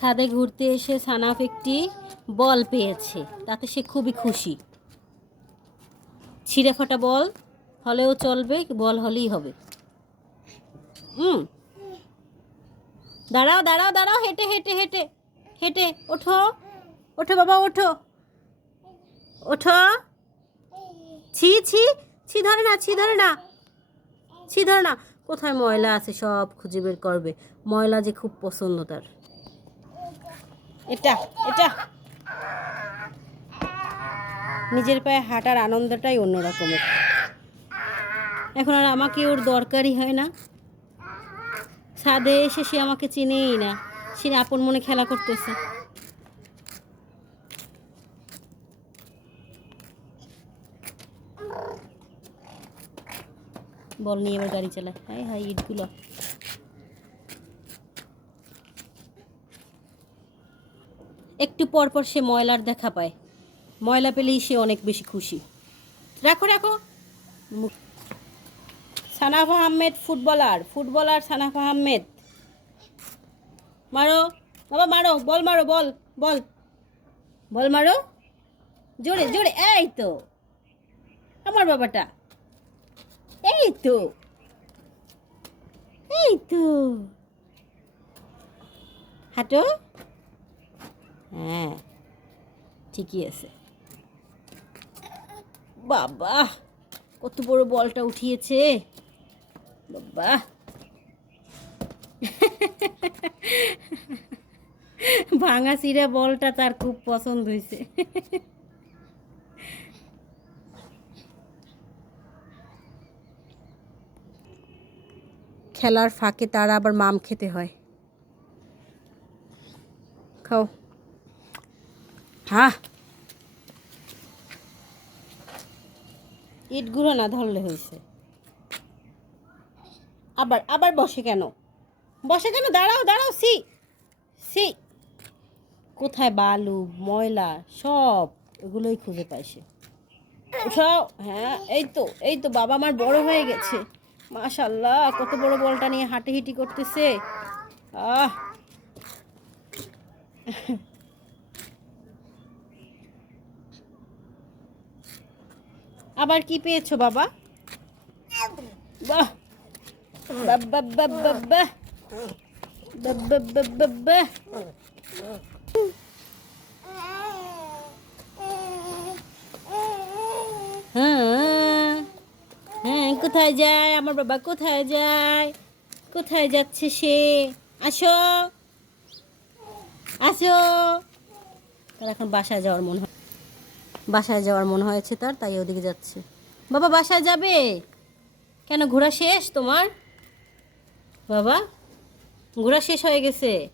ছাদে ঘুরতে এসে সানাফ একটি বল পেয়েছে, তাতে সে খুবই খুশি। ছিঁড়ে ফাটা বল হলেও চলবে, বল হলেই হবে। হুম দাঁড়াও দাঁড়াও দাঁড়াও, হেঁটে হেঁটে হেঁটে হেঁটে, ওঠো ওঠো বাবা, ওঠো। ওঠো। ছি ছি ছি, ধরে না, ছি, ধরে না। ছি, ধরে না। কোথায় ময়লা আছে সব খুঁজে বের করবে। ময়লা যে খুব পছন্দ তার। এটা এটা। নিজের পায়ে হাঁটার আনন্দটাই অন্যরকমের। এখন আর আমাকে ওর দরকারই হয় না। ছাদে এসে সে আমাকে চিনেই না। সে আপন মনে খেলা করতেছে। বল নিয়ে এবার গাড়ি চালায়। হাই হাই ইটগুলো। একটু পর পর সে ময়লার দেখা পায়। ময়লা পেলেই সে অনেক বেশি খুশি। রাখো রাখো। Sanaf Ahmed footballer footballer Sanaf Ahmed. মারো, বাবা মারো, বল মারো, বল বল। বল মারো। জোরে জোরে, এই তো। আমার বাবাটা। এই তো। এই তো। হাঁটো। হ্যাঁ ঠিকই আছে। বাবা, কত বড় বলটা উঠিয়েছে। বাবা। ভাঙা চিরা বলটা তার খুব পছন্দ হয়েছে। খেলার ফাঁকে তারা আবার মাম খেতে হয়। খাও। হ্যাঁ। ইটগুলো না ধরলে হয়েছে। আবার আবার বসে কেন? বসে কেন? দাঁড়াও দাঁড়াও, সি সি। কোথায় বালু, ময়লা, সব এগুলোই খুঁজে সে। উঠাও হ্যাঁ এই তো এই তো, বাবা আমার বড় হয়ে গেছে। মাশাল্লাহ, কত বড় বলটা নিয়ে হাঁটি হিটি করতেছে। আহ। আবার কি পেয়েছ বাবা? হ্যাঁ হ্যাঁ কোথায় যায়? আমার বাবা কোথায় যায়? কোথায় যাচ্ছে সে? আসো। আসো। তার এখন বাসায় যাওয়ার মনে হয় বাসায় যাওয়ার মনে হয়েছে তার, তাই ওদিকে যাচ্ছে। বাবা, বাসায় যাবে? কেন, ঘোরা শেষ তোমার? বাবা, ঘোরা শেষ হয়ে গেছে।